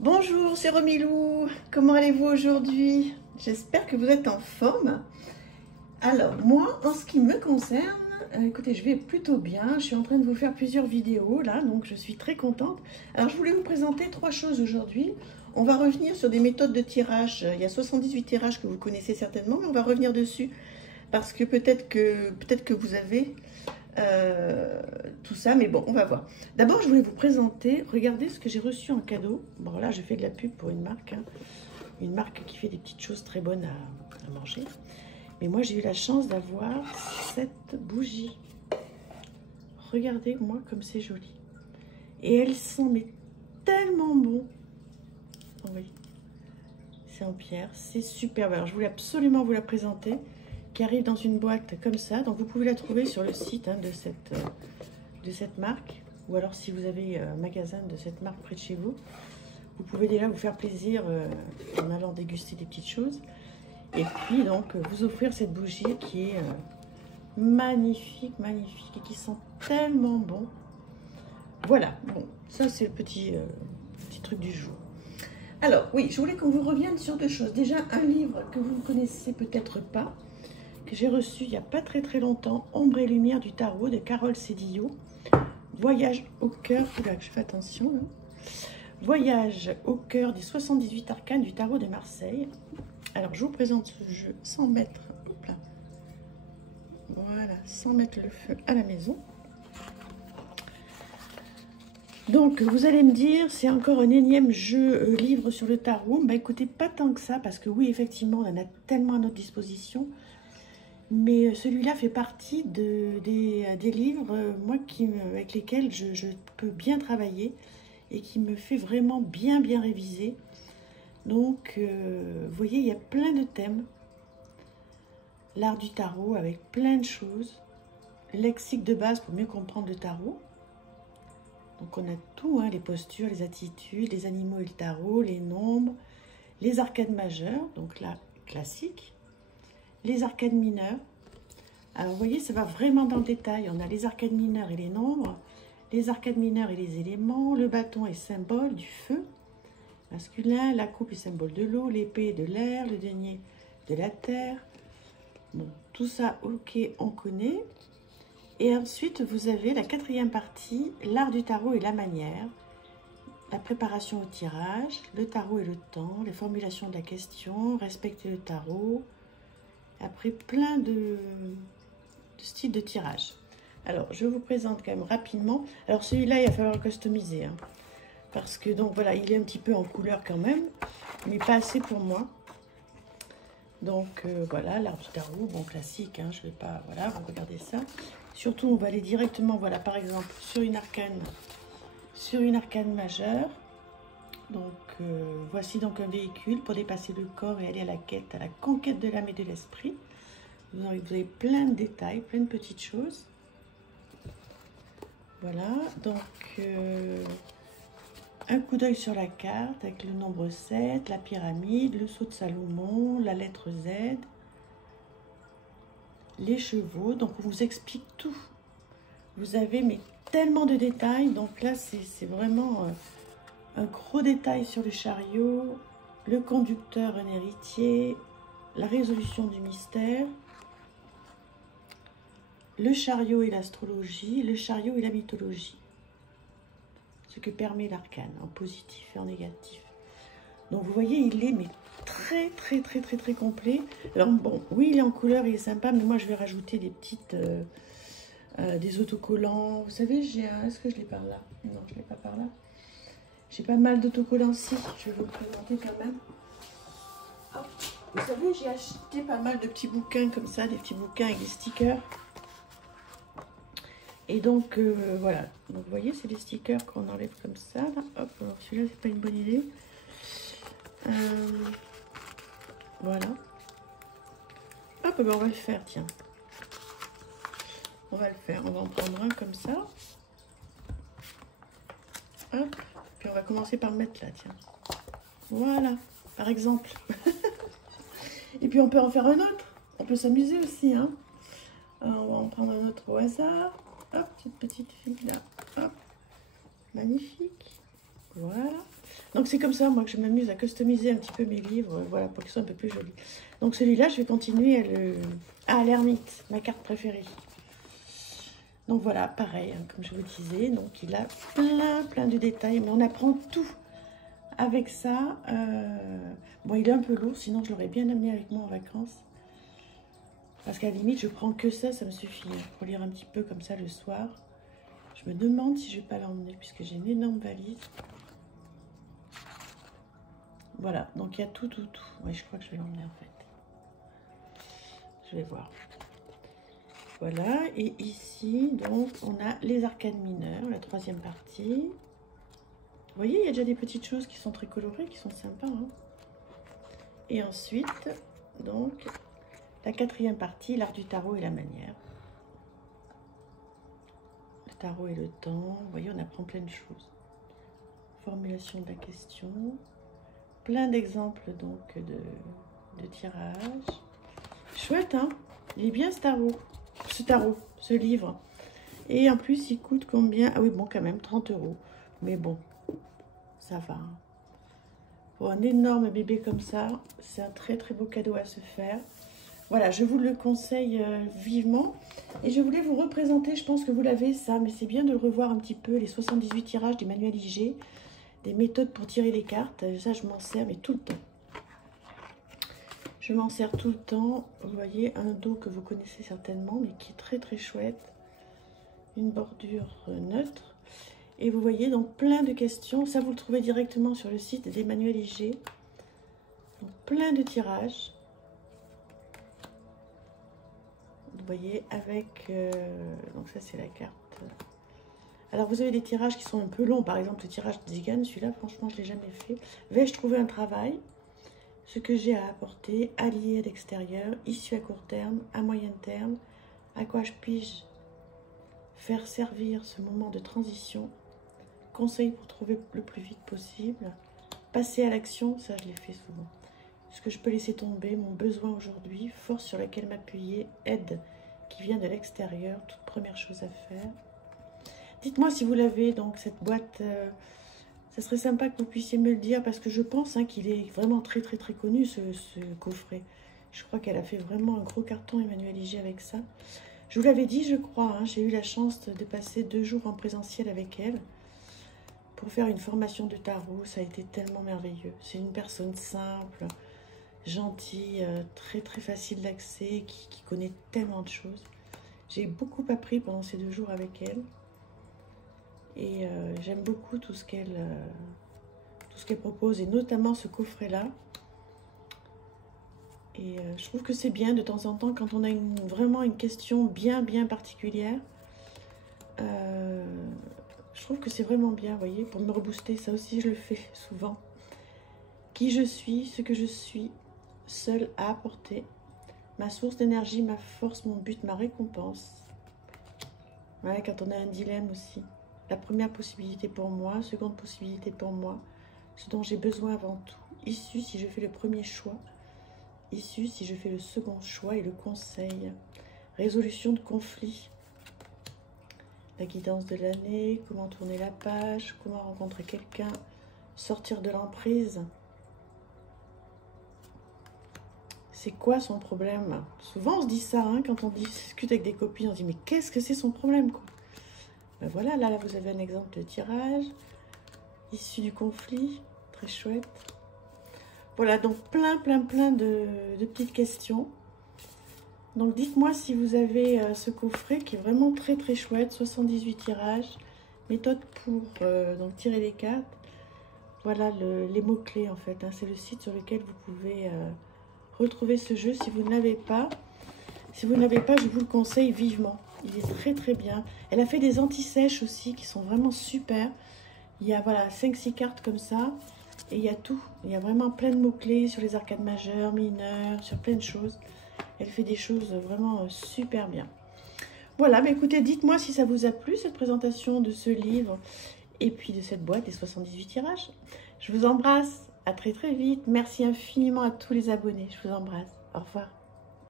Bonjour, c'est Romilou. Comment allez-vous aujourd'hui? J'espère que vous êtes en forme. Alors, moi, en ce qui me concerne, écoutez, je vais plutôt bien. Je suis en train de vous faire plusieurs vidéos, là, donc je suis très contente. Alors, je voulais vous présenter trois choses aujourd'hui. On va revenir sur des méthodes de tirage. Il y a 78 tirages que vous connaissez certainement, mais on va revenir dessus. Parce que peut-être que vous avez tout ça, mais bon, on va voir. D'abord, je voulais vous présenter, regardez ce que j'ai reçu en cadeau. Bon, là, je fais de la pub pour une marque, hein, une marque qui fait des petites choses très bonnes à manger. Mais moi, j'ai eu la chance d'avoir cette bougie. Regardez-moi comme c'est joli. Et elles sont mais tellement bon. Oui, c'est en pierre, c'est superbe. Alors, je voulais absolument vous la présenter, qui arrive dans une boîte comme ça. Donc, vous pouvez la trouver sur le site hein, de cette marque. Ou alors, si vous avez un magasin de cette marque près de chez vous, vous pouvez déjà vous faire plaisir en allant déguster des petites choses. Et puis, donc, vous offrir cette bougie qui est magnifique, magnifique et qui sent tellement bon. Voilà, bon, ça, c'est le petit truc du jour. Alors, oui, je voulais qu'on vous revienne sur deux choses. Déjà, un livre que vous ne connaissez peut-être pas, que j'ai reçu il n'y a pas très longtemps, Ombre et lumière du tarot de Carole Cédillo. Voyage au cœur, là que je fais attention, hein. Voyage au cœur des 78 arcanes du tarot de Marseille. Alors, je vous présente ce jeu sans mettre, hop là, voilà, sans mettre le feu à la maison. Donc, vous allez me dire, c'est encore un énième jeu livre sur le tarot. Bah écoutez, pas tant que ça, parce que oui, effectivement, on en a tellement à notre disposition. Mais celui-là fait partie des livres, moi, avec lesquels je peux bien travailler et qui me fait vraiment bien réviser. Donc, vous voyez, il y a plein de thèmes. L'art du tarot avec plein de choses. Lexique de base pour mieux comprendre le tarot. Donc, on a tout, hein, les postures, les attitudes, les animaux et le tarot, les nombres, les arcades majeures, donc là, classique. Les arcades mineures. Alors, vous voyez, ça va vraiment dans le détail. On a les arcades mineures et les nombres, les arcades mineures et les éléments, le bâton est symbole du feu masculin, la coupe est symbole de l'eau, l'épée de l'air, le denier de la terre. Bon, tout ça, ok, on connaît. Et ensuite, vous avez la quatrième partie, l'art du tarot et la manière, la préparation au tirage, le tarot et le temps, les formulations de la question, respecter le tarot. Après, plein de styles de tirage. Alors, je vous présente quand même rapidement. Alors, celui-là, il va falloir le customiser, hein, parce que, donc, voilà, il est un petit peu en couleur quand même, mais pas assez pour moi. Donc, voilà, l'art du tarot, bon, classique, hein, je ne vais pas, voilà, vous regardez ça. Surtout, on va aller directement, voilà, par exemple, sur une arcane majeure. Donc, voici donc un véhicule pour dépasser le corps et aller à la conquête de l'âme et de l'esprit. Vous avez plein de détails, plein de petites choses. Voilà, donc un coup d'œil sur la carte avec le nombre 7, la pyramide, le sceau de Salomon, la lettre Z, les chevaux. Donc on vous explique tout. Vous avez mais tellement de détails. Donc là, c'est vraiment un gros détail sur le chariot, le conducteur, un héritier, la résolution du mystère, le chariot et l'astrologie, le chariot et la mythologie. Ce que permet l'arcane, en positif et en négatif. Donc vous voyez, il est mais très complet. Alors bon, oui, il est en couleur, il est sympa, mais moi je vais rajouter des petites, des autocollants. Vous savez, j'ai un, est-ce que je l'ai par là? Non, je l'ai pas par là. J'ai pas mal d'autocollants ici, je vais vous le présenter quand même. Hop. Vous savez, j'ai acheté pas mal de petits bouquins comme ça, des petits bouquins avec des stickers. Et donc, voilà. Donc, vous voyez, c'est des stickers qu'on enlève comme ça. Là. Hop, alors celui-là, c'est pas une bonne idée. Voilà. Hop, ben, on va le faire, tiens. On va le faire. On va en prendre un comme ça. Hop. Puis, on va commencer par le mettre là, tiens. Voilà, par exemple. Et puis, on peut en faire un autre. On peut s'amuser aussi, hein. Alors, on va en prendre un autre au hasard. Hop, cette petite fille là. Hop. Magnifique. Voilà. Donc c'est comme ça, moi, que je m'amuse à customiser un petit peu mes livres, voilà, pour qu'ils soient un peu plus jolis. Donc celui-là, je vais continuer à l'ermite, ma carte préférée. Donc voilà, pareil, hein, comme je vous disais, donc il a plein de détails, mais on apprend tout avec ça. Bon, il est un peu lourd, sinon je l'aurais bien amené avec moi en vacances. Parce qu'à la limite, je prends que ça me suffit hein, pour lire un petit peu comme ça le soir. Je me demande si je vais pas l'emmener, puisque j'ai une énorme valise. Voilà, donc il y a tout. Oui, je crois que je vais l'emmener en fait. Je vais voir. Voilà, et ici, donc, on a les arcades mineures, la troisième partie. Vous voyez, il y a déjà des petites choses qui sont très colorées, qui sont sympas. Hein. Et ensuite, donc, la quatrième partie, l'art du tarot et la manière. Le tarot et le temps. Vous voyez, on apprend plein de choses. Formulation de la question. Plein d'exemples, donc, de tirage. Chouette, hein? Il est bien ce tarot, ce livre. Et en plus, il coûte combien? Ah oui, bon, quand même, 30 €. Mais bon, ça va. Hein. Pour un énorme bébé comme ça, c'est un très beau cadeau à se faire. Voilà, je vous le conseille vivement. Et je voulais vous représenter, je pense que vous l'avez ça, mais c'est bien de le revoir un petit peu, les 78 tirages des manuels IG, des méthodes pour tirer les cartes. Ça, je m'en sers, mais tout le temps. Je m'en sers tout le temps. Vous voyez, un dos que vous connaissez certainement, mais qui est très chouette. Une bordure neutre. Et vous voyez, donc plein de questions. Ça, vous le trouvez directement sur le site des manuels IG. Donc, plein de tirages. Vous voyez, avec... donc ça, c'est la carte. Alors, vous avez des tirages qui sont un peu longs. Par exemple, le tirage de Zigan, celui-là, franchement, je ne l'ai jamais fait. Vais-je trouver un travail? Ce que j'ai à apporter, allié à l'extérieur, issue à court terme, à moyen terme, à quoi je puis-je faire servir ce moment de transition, conseil pour trouver le plus vite possible, passer à l'action, ça je l'ai fait souvent, ce que je peux laisser tomber, mon besoin aujourd'hui, force sur laquelle m'appuyer, aide qui vient de l'extérieur, toute première chose à faire. Dites-moi si vous l'avez, donc cette boîte... ça serait sympa que vous puissiez me le dire parce que je pense hein, qu'il est vraiment très connu ce coffret. Je crois qu'elle a fait vraiment un gros carton Emmanuel IG avec ça. Je vous l'avais dit, je crois, hein, j'ai eu la chance de passer 2 jours en présentiel avec elle pour faire une formation de tarot. Ça a été tellement merveilleux. C'est une personne simple, gentille, très facile d'accès, qui connaît tellement de choses. J'ai beaucoup appris pendant ces 2 jours avec elle. Et j'aime beaucoup tout ce qu'elle propose, et notamment ce coffret-là. Et je trouve que c'est bien de temps en temps, quand on a vraiment une question bien particulière. Je trouve que c'est vraiment bien, vous voyez, pour me rebooster. Ça aussi, je le fais souvent. Qui je suis, ce que je suis, seule à apporter. Ma source d'énergie, ma force, mon but, ma récompense. Ouais, quand on a un dilemme aussi. La première possibilité pour moi, seconde possibilité pour moi, ce dont j'ai besoin avant tout. Issue si je fais le premier choix, issue si je fais le second choix et le conseil. Résolution de conflit. La guidance de l'année, comment tourner la page, comment rencontrer quelqu'un, sortir de l'emprise. C'est quoi son problème? Souvent on se dit ça, hein, quand on discute avec des copines, on se dit mais qu'est-ce que c'est son problème quoi? Ben voilà, là vous avez un exemple de tirage, issu du conflit, très chouette. Voilà, donc plein de petites questions. Donc dites-moi si vous avez ce coffret qui est vraiment très chouette, 78 tirages, méthode pour donc tirer les cartes. Voilà les mots-clés en fait, hein, c'est le site sur lequel vous pouvez retrouver ce jeu si vous ne l'avez pas. Si vous ne l'avez pas, je vous le conseille vivement. Il est très bien. Elle a fait des anti-sèches aussi qui sont vraiment super. Il y a voilà 5-6 cartes comme ça. Et il y a tout. Il y a vraiment plein de mots-clés sur les arcades majeures, mineures, sur plein de choses. Elle fait des choses vraiment super bien. Voilà, mais écoutez, dites-moi si ça vous a plu cette présentation de ce livre. Et puis de cette boîte des 78 tirages. Je vous embrasse. À très vite. Merci infiniment à tous les abonnés. Je vous embrasse. Au revoir.